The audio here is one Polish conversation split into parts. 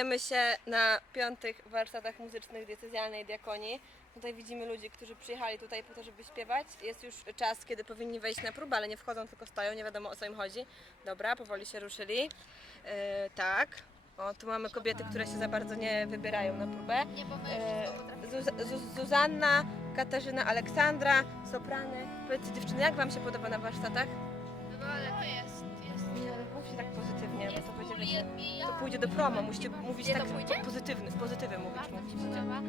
Znajdujemy się na piątych warsztatach muzycznych diecezjalnej diakonii. Tutaj widzimy ludzi, którzy przyjechali tutaj po to, żeby śpiewać. Jest już czas, kiedy powinni wejść na próbę, ale nie wchodzą, tylko stoją, nie wiadomo o co im chodzi. Dobra, powoli się ruszyli. Yy, tak. O, tu mamy kobiety, które się za bardzo nie wybierają na próbę. Nie, bo mężczyzn potrafi. Zuz- Zuz- Zuzanna, Katarzyna, Aleksandra, soprany. Powiedzcie dziewczyny, jak Wam się podoba na warsztatach? No ale to jest, jest. Mówcie tak pozytywnie, bo to będzie, wiecie, to pójdzie do promo, musicie mówić tak po- pozytywny, z pozytywem mówić. Bardzo mi musicie. się podoba.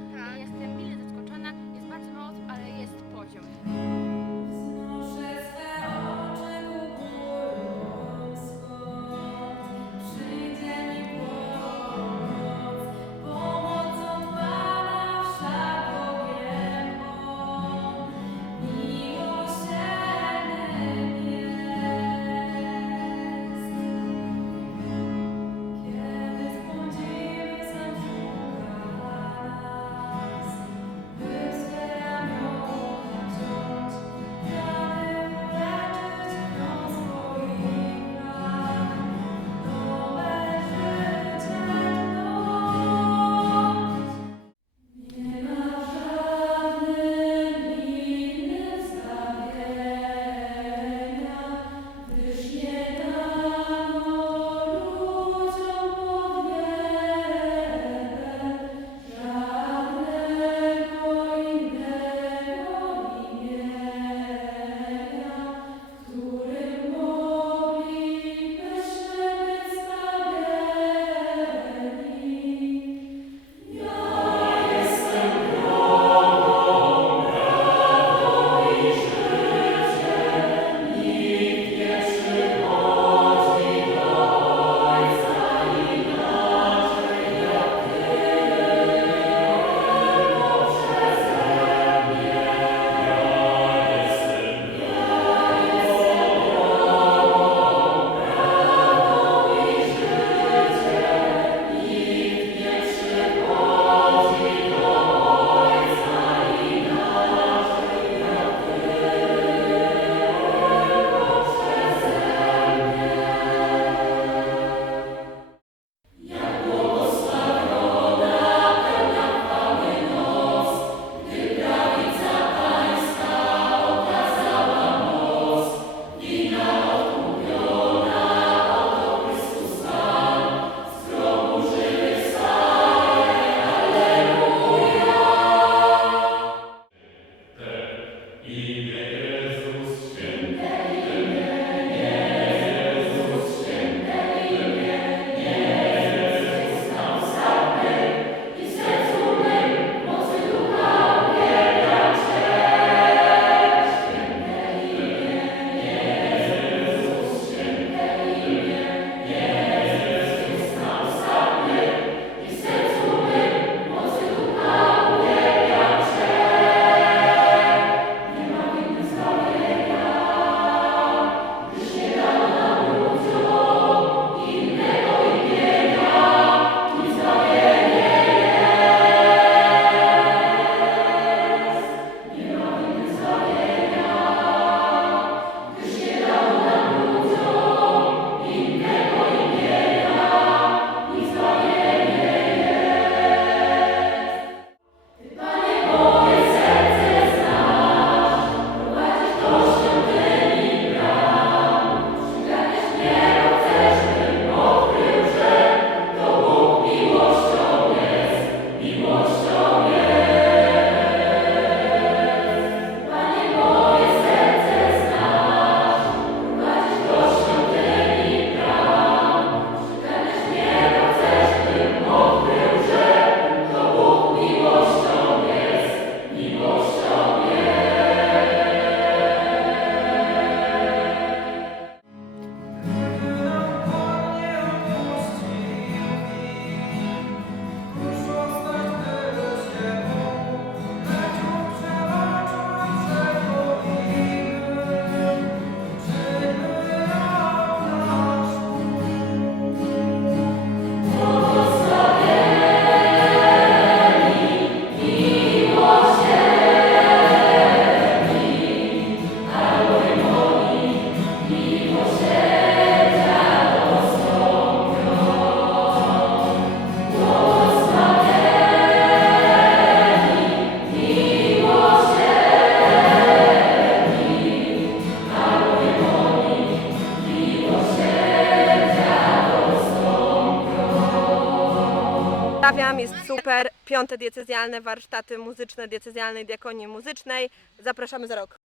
Pozdrawiam, jest super. Piąte diecezjalne warsztaty muzyczne diecezjalnej diakonii muzycznej. Zapraszamy za rok.